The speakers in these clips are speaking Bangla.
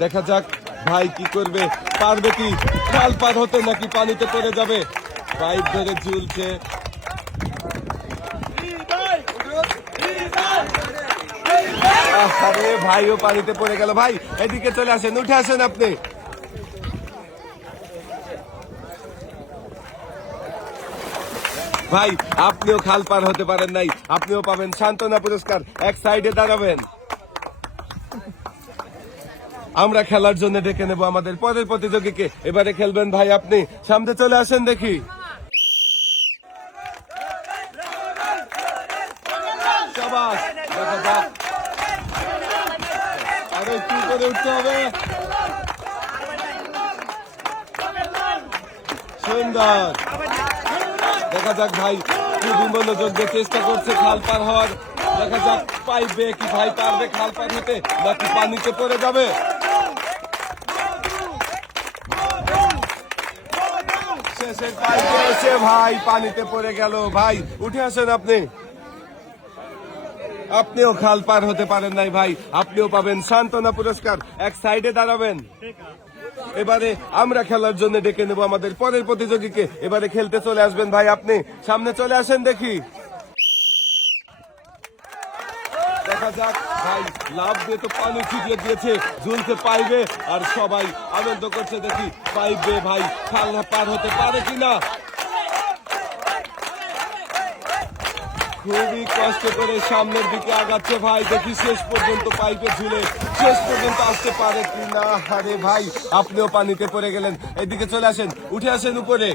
দেখা যাক ভাই কি করবে, পারবে কি খাল পার হতে নাকি পানিতে পড়ে যাবে। পাইপ ধরে ঝুলছে। আরে ভাইও পানিতে পড়ে গেল। ভাই এদিকে চলে আসেন, উঠে আসেন আপনি। ভাই আপনিও খাল পার হতে পারেন নাই, আপনিও পাবেন সান্ত্বনা পুরস্কার। এক সাইডে দাঁড়াবেন। আমরা খেলার জন্য ডেকে নেব আমাদের পরের প্রতিযোগীকে। এবারে খেলবেন ভাই আপনি, সামনে চলে আসেন দেখি। শাবাশ, দেখা যাক। আরে একটু করে উঠতে হবে। সুন্দর, দেখা যাক ভাই খুবই মনোযোগ দিয়ে চেষ্টা করছে খাল পার হওয়ার। দেখা যাক পাইবে কি ভাই, পারবে খাল পার হতে নাকি পানিতে পড়ে যাবে। শেষের পাইপে এসে ভাই পানিতে পড়ে গেল। ভাই উঠে আসেন আপনি, আপনিও খাল পার হতে পারেন নাই ভাই, আপনিও পাবেন সান্ত্বনা পুরস্কার। এক সাইডে দাঁড়াবেন। এবারে আমরা খেলার জন্য ডেকে নেব আমাদের পরের প্রতিযোগীকে। এবারে খেলতে চলে আসবেন ভাই আপনি, সামনে চলে আসেন দেখি। দেখা যাক ভাই লাভ দিয়ে তো পানি ছিটিয়ে দিয়েছে, ঝুলতে পাইবে আর সবাই আনন্দ করছে। দেখি পাইবে ভাই খাল পার হতে পারে কিনা। খুবই কষ্ট করে সামনের দিকে আগাচ্ছে ভাই, দেখি শেষ পর্যন্ত পাইপে ঝুলে শেষ পর্যন্ত আসতে পারে কিনা। আরে ভাই আপনিও পানিতে পড়ে গেলেন, এদিকে চলে আসেন, উঠে আসেন উপরে।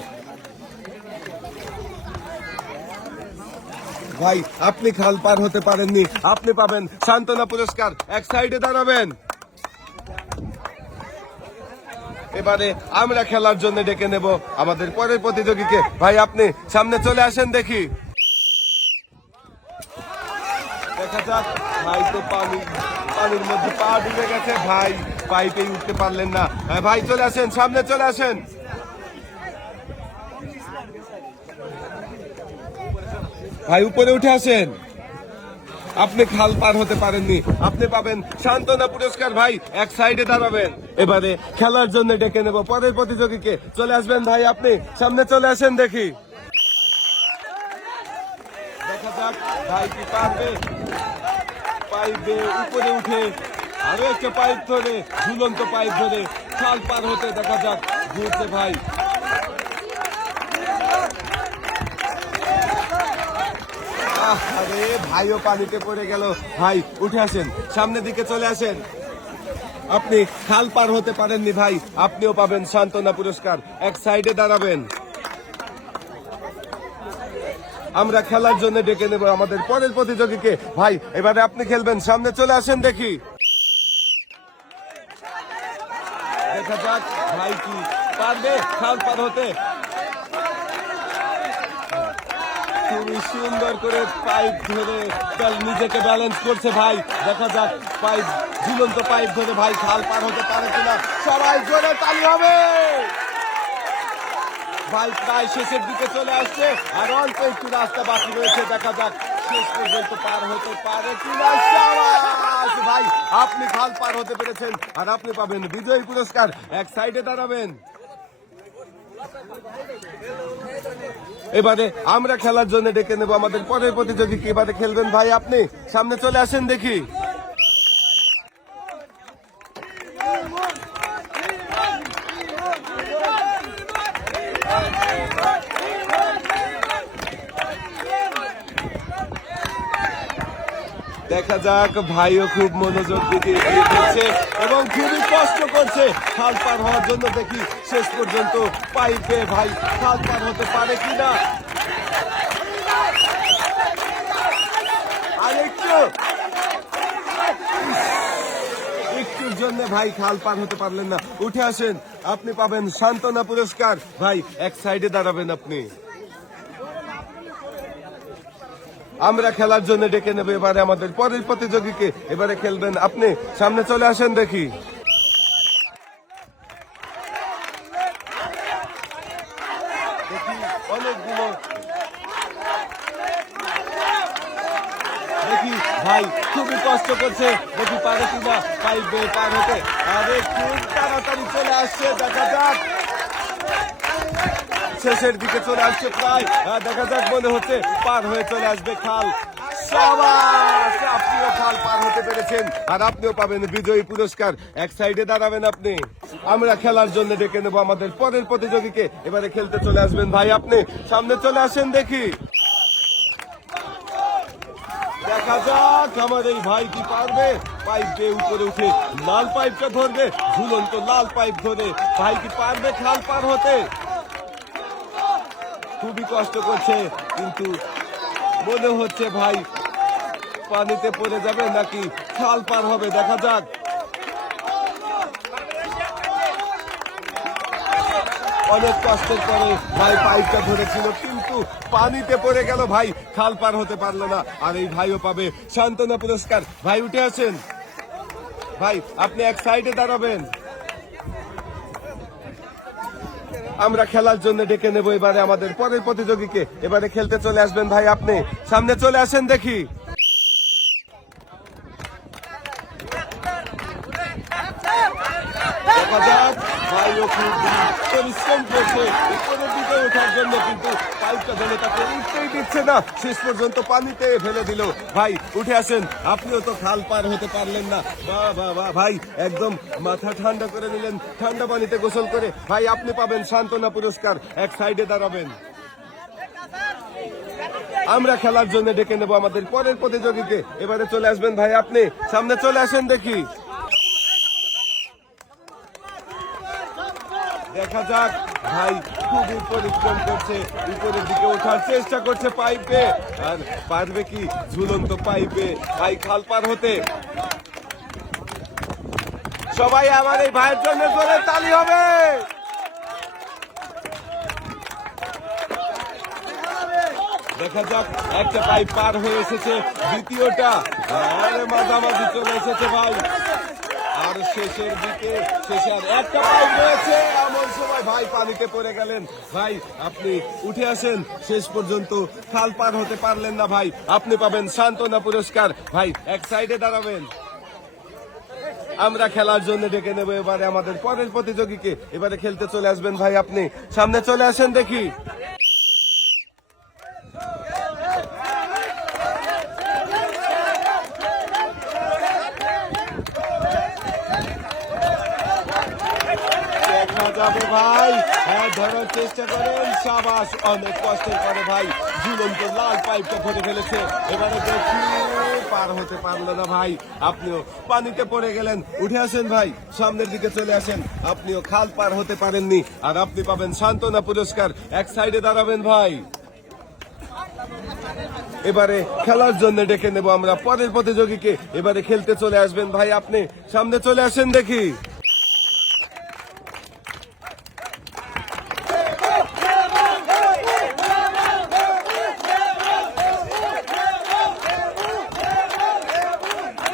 ভাই আপনি খাল পার হতে পারেননি, আপনি পাবেন সান্ত্বনা পুরস্কার। এক সাইডে দাঁড়াবেন। এবারে আমরা খেলার জন্য ডেকে নেব আমাদের পরের প্রতিযোগীকে। ভাই আপনি সামনে চলে আসেন দেখি। দেখা যাক ভাই তো পানির মধ্যে পা ডুবে গেছে ভাই, পাইপে উঠতে পারলেন না। ভাই চলে আসেন, সামনে চলে আসেন। ভাই উপরে উঠে আসেন, আপনি খাল পার হতে পারেননি, আপনি পাবেন সান্ত্বনা পুরস্কার। ভাই এক সাইডে দাঁড়াবেন। এবারে খেলার জন্য ডেকে নেব পরের প্রতিযোগীকে। চলে আসবেন ভাই আপনি, সামনে চলে আসেন দেখি। দেখা যাক ভাই কি পারবে। পাইপে উপরে উঠে আরো একটা পাইপ ধরে, ঝুলন্ত পাইপ ধরে খাল পার হতে দেখা যাক ঘুরছে ভাই। আরে ভাইও পানিতে পড়ে গেল। ভাই উঠে আসেন, সামনের দিকে চলে আসেন। আপনি খাল পার হতে পারেননি ভাই, আপনিও পাবেন সান্ত্বনা পুরস্কার। এক সাইডে দাঁড়াবেন। আমরা খেলার জন্য ডেকে নেব আমাদের পরের প্রতিযোগীকে। ভাই এবারে আপনি খেলবেন, সামনে চলে আসেন দেখি। দেখা যাক ভাই কি পারবে খাল পার হতে। খুবই সুন্দর করে পাইপ ধরে নিজেকে ব্যালেন্স করছে ভাই। দেখা যাক পাইপ, ঝুলন্ত পাইপ ধরে ভাই খাল পার হতে পারে কিনা। সবাই জোরে তালি হবে। ভাই প্রায় শেষের দিকে চলে আসছে, আর অল্প একটু রাস্তা বাকি রয়েছে। দেখা যাক শেষ পর্যন্ত পার হতে পারে কিনা। শাবাশ ভাই আপনি খাল পার হতে পেরেছেন, আর আপনি পাবেন বিজয়ী পুরস্কার। এক সাইডে দাঁড়াবেন। এবারে আমরা খেলার জন্য ডেকে নেব আমাদের পরের প্রতিযোগীকে। এবারে খেলবেন ভাই আপনি, সামনে চলে আসেন দেখি। দেখা যাক ভাইও খুব মনোযোগ দিয়ে দিচ্ছে এবং খুবই কষ্ট করছে খাল পার হওয়ার জন্য। দেখি শেষ পর্যন্ত পাইপে ভাই খাল পার হতে পারে কিনা। আর একটুর জন্য ভাই খাল পার হতে পারলেন না। উঠে আসেন, আপনি পাবেন সান্ত্বনা পুরস্কার। ভাই এক সাইডে দাঁড়াবেন আপনি। আমরা খেলার জন্য ডেকে নেব এবারে আমাদের পরের প্রতিযোগীকে। এবারে খেলবেন আপনি, সামনে চলে আসেন দেখি। অনেকগুলো দেখি ভাই খুবই কষ্ট করছে, দেখি পারে কিনা পাইপ বেয়ে পার হতে। আরে খুব তাড়াতাড়ি চলে আসছে, দেখা যাক শেষের দিকে চলে আসছে প্রায়। দেখা যাক, মনে হচ্ছে পার হয়ে চলে আসবে খাল। সাবাস, আপনিও খাল পার হতে পেরেছেন আর আপনিও পাবেন বিজয়ী পুরস্কার। এক সাইডে দাঁড়াবেন আপনি। আমরা খেলার জন্য ডেকে নেবো আমাদের পরের প্রতিযোগীকে। এবারে খেলতে চলে আসবেন ভাই আপনি, সামনে চলে আসেন দেখি। দেখা যাক আমার এই ভাই কি পারবে। পাইপ দিয়ে উপরে উঠে লাল পাইপটা ধরবে, ঝুলন্ত লাল পাইপ ধরে ভাই কি পারবে খাল পার হতে? খুবই কষ্ট করছে, কিন্তু মনে হচ্ছে ভাই পানিতে পড়ে যাবে নাকি খাল পার হবে, দেখা যাক। অনেক কষ্টের পরে ভাই পাইপটা ধরেছিল, কিন্তু পানিতে পড়ে গেল ভাই, খাল পার হতে পারলো না। আর এই ভাইও পাবে সান্ত্বনা পুরস্কার। ভাই উঠে আসেন ভাই, আপনি এক সাইডে দাঁড়াবেন। আমরা খেলার জন্য ডেকে নেবো এবারে আমাদের পরের প্রতিযোগীকে। এবারে খেলতে চলে আসবেন ভাই আপনি, সামনে চলে আসেন দেখি। দেখা যাক, ভাইও খুব পরিশ্রম করছে উপরের দিকে ওঠার জন্য, কিন্তু পাইপটা ধরে তাকে উঠতেই দিচ্ছে না, শেষ পর্যন্ত পানিতে ফেলে দিল। ভাই উঠে আসেন, আপনিও তো খাল পার হতে পারলেন না। বাহ বাহ বাহ ভাই, একদম মাথা ঠান্ডা করে নিলেন ঠান্ডা পানিতে গোসল করে। ভাই আপনি পাবেন সান্ত্বনা পুরস্কার, এক সাইডে দাঁড়াবেন। আমরা খেলার জন্য ডেকে নেবো আমাদের পরের প্রতিযোগীকে। এবারে চলে আসবেন ভাই আপনি, সামনে চলে আসেন দেখি। দেখা যাক, ভাই খুবই পরিশ্রম করছে, উপরের দিকে ওঠার চেষ্টা করছে পাইপে। আর পারবে কি ঝুলন্ত পাইপে ভাই খাল পার হতে? সবাই আমার এই ভাইয়ের জন্য জোরে তালি হবে। দেখা যাক, একটা পাইপ পার হয়ে এসেছে, দ্বিতীয়টা আরে মাঝামাঝি চলে এসেছে ভাই। আর শেষের দিকে শেষে আর একটা পাইপ রয়েছে, এমন সময় ভাই পানিতে পড়ে গেলেন। ভাই আপনি উঠে আসেন, শেষ পর্যন্ত খাল পার হতে পারলেন না ভাই, আপনি পাবেন সান্ত্বনা পুরস্কার। ভাই এক সাইডে দাঁড়াবেন। আমরা খেলার জন্য ডেকে নেবো এবারে আমাদের পরের প্রতিযোগীকে। এবারে খেলতে চলে আসবেন ভাই আপনি, সামনে চলে আসেন দেখি। যাবে ভাই, হ্যাঁ ধরার চেষ্টা করেন, সাবাস। অনেক কষ্টের পরে ভাই ঝুলন্ত লাল পাইপটা ধরে ফেলেছে। এবারে দেখি পার হতে পারলো না ভাই, আপনিও পানিতে পড়ে গেলেন। উঠে আসেন ভাই, সামনের দিকে চলে আসেন, আপনিও খাল পার হতে পারেননি আর আপনি পাবেন সান্ত্বনা পুরস্কার। এক সাইডে দাঁড়াবেন ভাই। এবারে খেলার জন্য ডেকে নেব আমরা পরের প্রতিযোগীকে। এবারে খেলতে চলে আসবেন ভাই আপনি, সামনে চলে আসেন দেখি।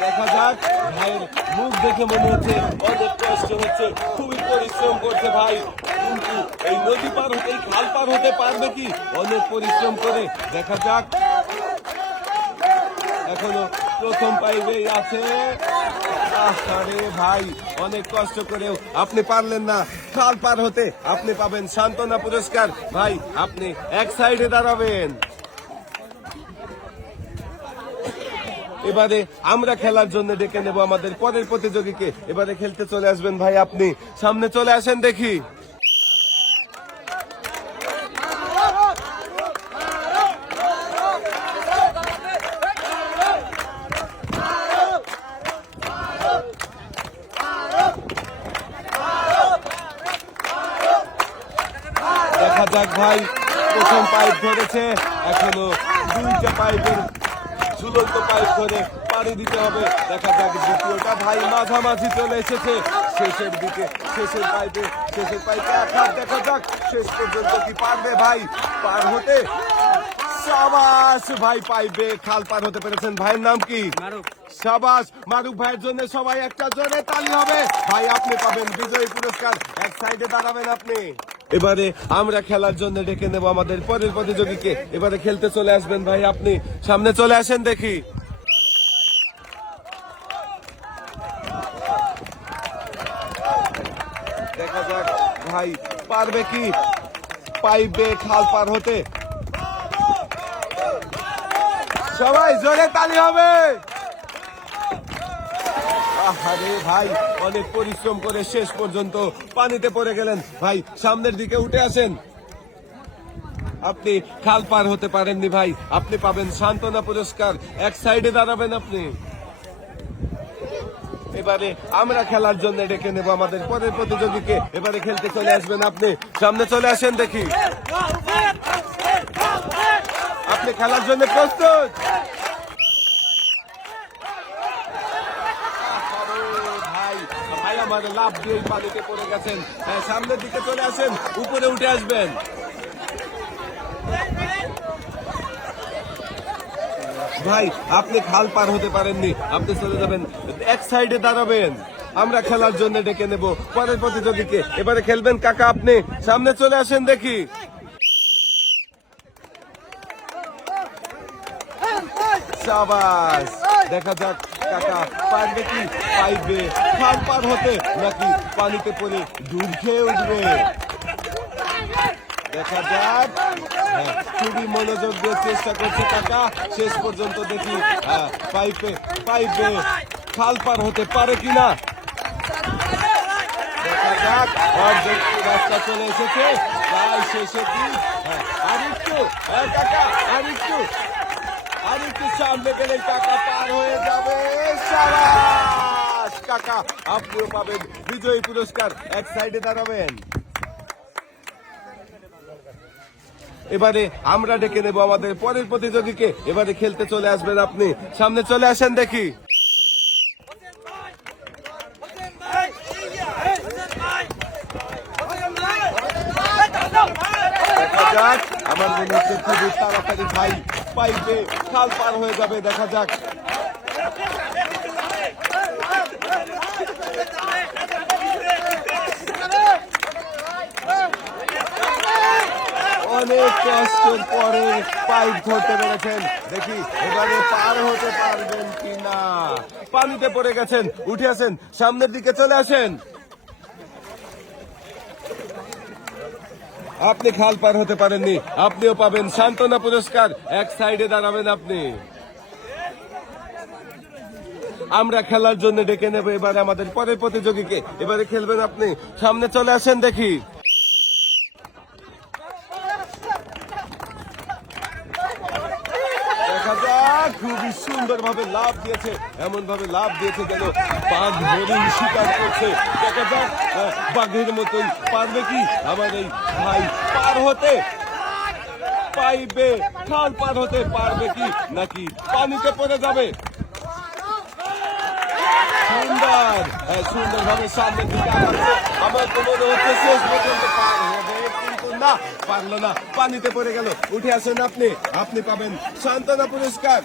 দেখা যাক, ভাইয়ের মুখ দেখে মনে হচ্ছে অনেক কষ্ট হচ্ছে, খুবই পরিশ্রম করছে ভাই, কিন্তু এই নদী পার হতে, এই খাল পার হতে পারবে কি? অনেক পরিশ্রম করে। দেখা যাক, এখনো প্রথম পাইবেই আছে। আরে ভাই অনেক কষ্ট করেও আপনি পারলেন না খাল পার হতে, আপনি পাবেন সান্ত্বনা পুরস্কার। ভাই আপনি এক সাইডে দাঁড়াবেন। এবারে আমরা খেলার জন্য ডেকে নেব আমাদের পরের প্রতিযোগীকে। এবারে খেলতে চলে আসবেন ভাই আপনি, সামনে চলে আসেন দেখি। দেখা যাক ভাই, প্রথম পাইপ ধরেছে, এখনো দুইটা পাইপের ঝুলন্ত পাইপ ধরে পানি দিতে হবে। দেখা যাক দ্বিতীয়টা ভাই মাঝামাঝি চলে এসেছে, শেষের দিকে শেষের পাইপে এক হাত। দেখা যাক শেষ পর্যন্ত কি পারবে ভাই পার হতে? সাবাস ভাই, পাইপে খাল পার হতে পেরেছেন। ভাইয়ের নাম কি? সাবাস, মারুফ ভাইয়ের জন্য সবাই একটা জোরে তালি হবে। ভাই আপনি পাবেন বিজয়ী পুরস্কার, এক সাইডে দাঁড়াবেন আপনি। এবারে আমরা খেলার জন্য ডেকে নেব আমাদের পরের প্রতিযোগীকে। এবারে খেলতে চলে আসবেন ভাই আপনি, সামনে চলে আসেন দেখি। দেখা যাক ভাই পারবে কি পাইবে খাল পার হতে। সবাই জোরে তালি হবে। আরে ভাই অনেক পরিশ্রম করে শেষ পর্যন্ত পানিতে পড়ে গেলেন। ভাই সামনের দিকে উঠে আসেন। আপনি খাল পার হতে পারেননি ভাই, আপনি পাবেন সান্ত্বনা পুরস্কার। এক সাইডে দাঁড়াবেন আপনি। এবারে আমরা খেলার জন্য ডেকে নেব আমাদের পরের প্রতিযোগীকে। এবারে খেলতে চলে আসবেন আপনি, সামনে চলে আসেন দেখি। আপনি খেলার জন্য প্রস্তুত? ভাই ভাই আমার লাভ দিয়ে পানিতে পড়ে গেছেন। সামনের দিকে চলে আসেন, উপরে উঠে আসবেন। ভাই আপনি খাল পার হতে পারেননি, আপনি চলে যাবেন এক সাইডে দাঁড়াবেন। আমরা খেলার জন্য ডেকে নেব পরের প্রতিযোগীকে। এবারে খেলবেন কাকা, আপনি সামনে চলে আসেন দেখি। শাবাশ, দেখা যাক কাকা পারবে কি পাইবে খাল পার হতে, নাকি পানিতে পড়ে ডুব খেয়ে উঠবে। দেখা যাক। খুবই মনোযোগ দিয়ে চেষ্টা করছে কাকা, শেষ পর্যন্ত দেখি পাইপে খাল পার হতে পারে কিনা। দেখা যাক, অর্ধেক রাস্তা চলে এসেছে, প্রায় শেষের দিক। আরেকটু কাকা, আরেকটু সামনে গেলে কাকা পার হয়ে যাবে। শাবাশ কাকা, আপনিও পাবেন বিজয়ী পুরস্কার। এক সাইডে দাঁড়াবেন। এবারে আমরা ডেকে নেব আমাদের পরের প্রতিযোগীকে। এবারে খেলতে চলে আসবেন আপনি, সামনে চলে আসেন দেখি। দেখা যাক, আমার মনে হচ্ছে খুবই তাড়াতাড়ি ভাই পাইবে খাল পার হয়ে যাবে। দেখা যাক। অনেক কষ্টের পরে পাইপ ধরতে পেরেছেন, দেখি এবারে পার হতে পারবেন কিনা। পানিতে পড়ে গেছেন, উঠে আসেন, সামনের দিকে চলে আসেন। আপনি খাল পার হতে পারেননি, আপনিও পাবেন সান্ত্বনা পুরস্কার। এক সাইডে দাঁড়াবেন আপনি। আমরা খেলার জন্য ডেকে নেব এবারে আমাদের পরের প্রতিযোগীকে। এবারে খেলবেন আপনি, সামনে চলে আসেন দেখি। খুবই সুন্দর ভাবে লাভ দিয়েছে, এমন ভাবে লাভ দিয়েছে যেন বাঘ হরিণ শিকার করছে। দেখা যাক বাঘের মতন পারবে কি আমার এই ভাই পার হতে, পাইবে খাল পার হতে পারবে কি, নাকি পানিতে পড়ে যাবে। সুন্দর সুন্দর ভাবে সামনের দিকে আগাচ্ছে। আমার তো মনে হচ্ছে শেষ পর্যন্ত পার হবে, কিন্তু না, পারলো না, পানিতে পড়ে গেল। উঠে আসেন আপনি, আপনি পাবেন সান্ত্বনা পুরস্কার।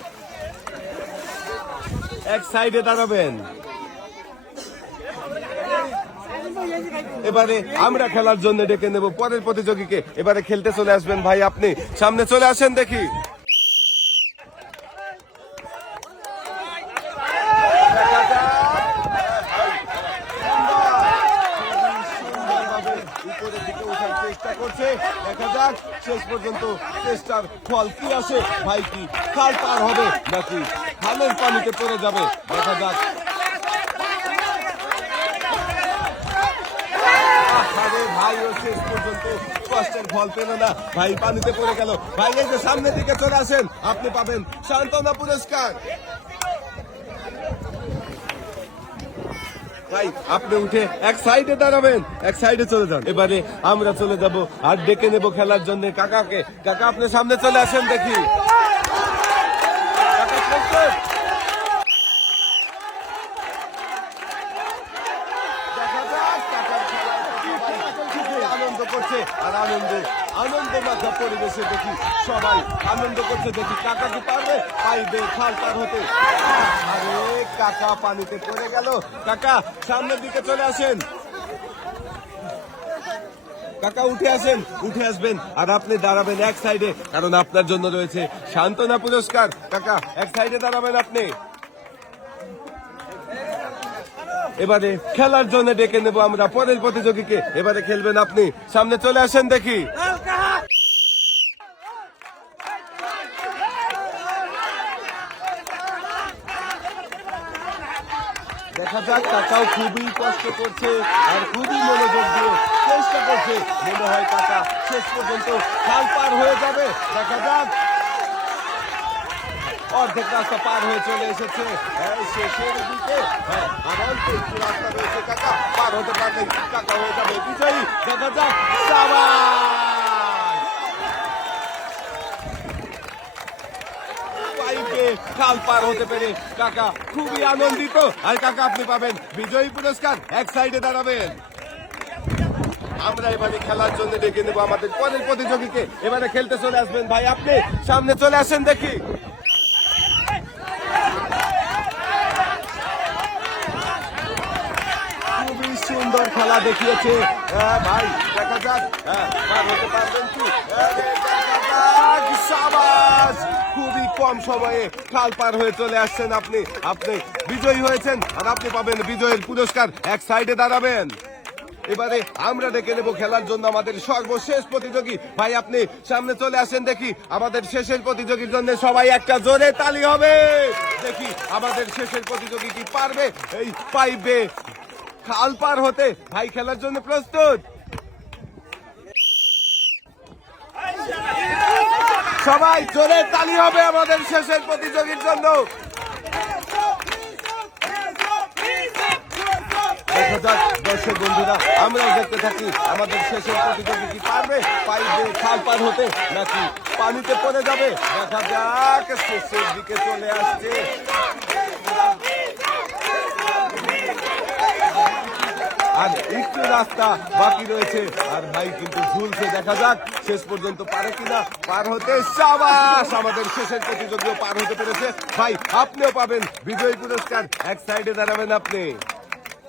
এক সাইডে দাঁড়াবেন। এবারে আমরা খেলার জন্য ডেকে নেব পরের প্রতিযোগীকে। এবারে খেলতে চলে আসবেন ভাই, আপনি সামনে চলে আসেন দেখি। উপরের দিকে ওঠার চেষ্টা করছে, দেখা যাক শেষ পর্যন্ত চেষ্টার ফল কি আসে। ভাই কি খাল পার হবে, নাকি খালের পানিতে পড়ে যাবে। দেখা যাক। আরে ভাইও শেষ পর্যন্ত কষ্টের ফল পেল না, ভাই পানিতে পড়ে গেল। ভাই এই যে সামনের দিকে চলে আসেন, আপনি পাবেন সান্ত্বনা পুরস্কার। ভাই আপনি উঠে এক সাইডে দাঁড়াবেন, এক সাইডে চলে যান। এবারে আমরা চলে যাব আর ডেকে নেব খেলার জন্য কাকাকে। কাকা আপনি সামনে চলে আসেন দেখি। আনন্দ করছে আর আনন্দ মাথা পরিবেশে দেখি সবাই আনন্দ করছে। দেখি কাকা কি পারবে পাইবে খাল পার হতে। আরে কাকা পানিতে পড়ে গেল। কাকা সামনের দিকে চলে আসেন। কাকা উঠে আসেন, উঠে আসবেন আর আপনি দাঁড়াবেন এক সাইডে, কারণ আপনার জন্য রয়েছে সান্ত্বনা পুরস্কার। কাকা এক সাইডে দাঁড়াবেন আপনি। এবারে খেলার জন্য ডেকে নেব আমরা পরের প্রতিযোগীকে। এবারে খেলবেন আপনি, সামনে চলে আসেন দেখি। দেখা যাক, কাকাও খুবই কষ্ট করছে আর খুবই মনোযোগ দিয়ে চেষ্টা করছে। মনে হয় কাকা শেষ পর্যন্ত খাল পার হয়ে যাবে। দেখা যাক, অর্ধেক রাস্তা পার হয়ে চলে এসেছে শেষের দিকে। আর অল্প একটু রাস্তা রয়েছে, কাকা পার হতে পারলে কাকা হয়ে যাবে বিজয়ী। দেখা যাক, খাল পার হতে পেরে কাকা খুবই আনন্দিত। আর কাকা আপনি পাবেন বিজয়ী পুরস্কার, এক সাইডে দাঁড়াবেন। আমরা এবারে খেলার জন্য ডেকে নেবো আমাদের পরের প্রতিযোগীকে। এবারে খেলতে চলে আসবেন ভাই, আপনি সামনে চলে আসেন দেখি। খুবই সুন্দর খেলা দেখিয়েছে ভাই। দেখা যাক পার হতে পারবেন কি। সাবাস, খুবই কম সময়ে খাল পার হয়ে চলে আসছেন আপনি। আপনি বিজয়ী হয়েছেন আর আপনি পাবেন বিজয়ের পুরস্কার, এক সাইডে দাঁড়াবেন। এবারে আমরা ডেকে নেব খেলার জন্য আমাদের সর্বশেষ প্রতিযোগী। ভাই আপনি সামনে চলে আসেন দেখি। আমাদের শেষের প্রতিযোগীর জন্য সবাই একটা জোরে তালি হবে। দেখি আমাদের শেষের প্রতিযোগী কি পারবে এই পাইবে খাল পার হতে। ভাই খেলার জন্য প্রস্তুত? সবাই জোরে তালি হবে আমাদের শেষের প্রতিযোগীর জন্য। দেখা যাক দর্শক বন্ধুরা, আমরাও দেখতে থাকি আমাদের শেষের প্রতিযোগী কি পারবে পাইবে খাল পার হতে নাকি পানিতে পড়ে যাবে। দেখা যাক, শেষের দিকে চলে আসছে। আর একটু রাস্তা বাকি রয়েছে আর ভাই কিন্তু ঝুলছে। দেখা যাক শেষ পর্যন্ত পারে কিনা পার হতে। সাবাস, আমাদের শেষের প্রতিযোগীও পার হতে পেরেছে। ভাই আপনিও পাবেন বিজয়ী পুরস্কার, এক সাইডে দাঁড়াবেন আপনি।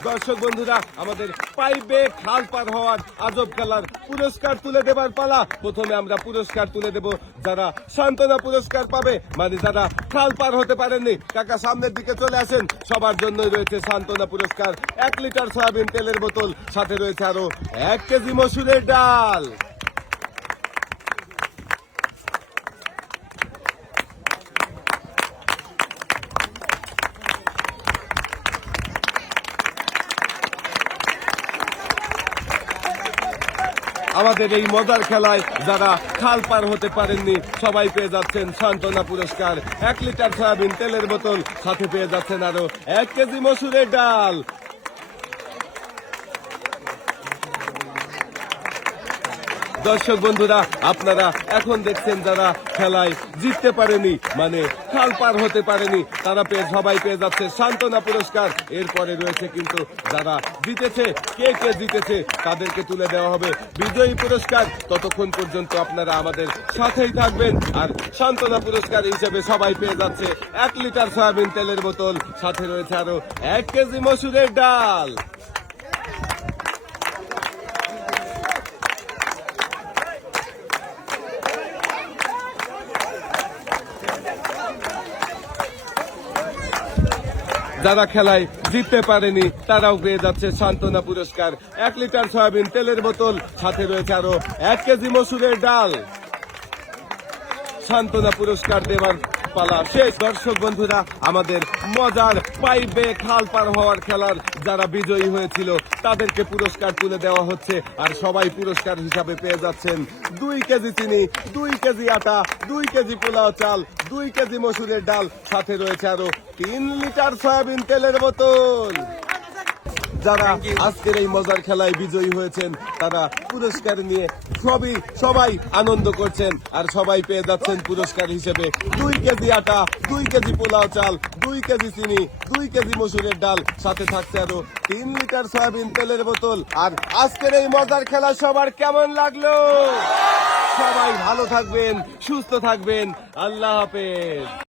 দর্শক বন্ধুরা, আমাদের পাইবে খাল পার হওয়ার আজব খেলার পুরস্কার তুলে দেবার পালা। প্রথমে আমরা পুরস্কার তুলে দেব যারা সান্ত্বনা পুরস্কার পাবে, মানে যারা খাল পার হতে পারেননি। কাকা সামনের দিকে চলে আসেন। সবার জন্যই রয়েছে সান্ত্বনা পুরস্কার, 1 লিটার সয়াবিন তেলের বোতল, সাথে রয়েছে আরো 1 কেজি মসুরের ডাল। আমাদের এই মজার খেলায় যারা খাল পার হতে পারেননি সবাই পেয়ে যাচ্ছেন সান্ত্বনা পুরস্কার, 1 লিটার সয়াবিন তেলের বোতল, সাথে পেয়ে যাচ্ছেন আরো 1 কেজি মসুরের ডাল। দর্শক বন্ধুরা, আপনারা এখন দেখছেন যারা খেলায় জিততে পারেনি, মানে খাল পার হতে পারেনি, তারা সবাই পেয়ে যাচ্ছে সান্ত্বনা পুরস্কার। এরপরে রয়েছে কিন্তু যারা জিতেছে, কে কে জিতেছে তাদেরকে তুলে দেওয়া হবে বিজয়ী পুরস্কার। ততক্ষণ পর্যন্ত আপনারা আমাদের সাথেই থাকবেন। আর সান্ত্বনা পুরস্কার হিসেবে সবাই পেয়ে যাচ্ছে 1 লিটার সয়াবিন তেলের বোতল, সাথে রয়েছে আরো 1 কেজি মসুরের ডাল। যারা খেলায় জিততে পারেনি তারাও পেয়ে যাচ্ছে সান্ত্বনা পুরস্কার, 1 লিটার সয়াবিন তেলের বোতল, সাথে রয়েছে আরো 1 কেজি মসুরের ডাল। সান্ত্বনা পুরস্কার দেবার পালা শেষ। দর্শক বন্ধুরা, আমাদের মজার পাইবে খাল পার হওয়ার খেলার যারা বিজয়ী হয়েছিল তাদেরকে পুরস্কার তুলে দেওয়া হচ্ছে। আর সবাই পুরস্কার হিসাবে পেয়ে যাচ্ছেন 2 কেজি চিনি, 2 কেজি আটা, 2 কেজি পোলাও চাল, 2 কেজি মসুরের ডাল, সাথে রয়েছে আরো 3 লিটার সয়াবিন তেলের বোতল। যারা আজকের এই মজার খেলায় বিজয়ী হয়েছেন তারা পুরস্কার নিয়ে সবাই আনন্দ করছেন। আর সবাই পেয়ে যাচ্ছেন পুরস্কার হিসেবে 2 কেজি আটা, 2 কেজি পোলাও চাল, 2 কেজি চিনি, 2 কেজি মসুরের ডাল, সাথে থাকছে আরো 3 লিটার সয়াবিন তেলের বোতল। আর আজকের এই মজার খেলা সবার কেমন লাগলো? সবাই ভালো থাকবেন, সুস্থ থাকবেন। আল্লাহ হাফেজ।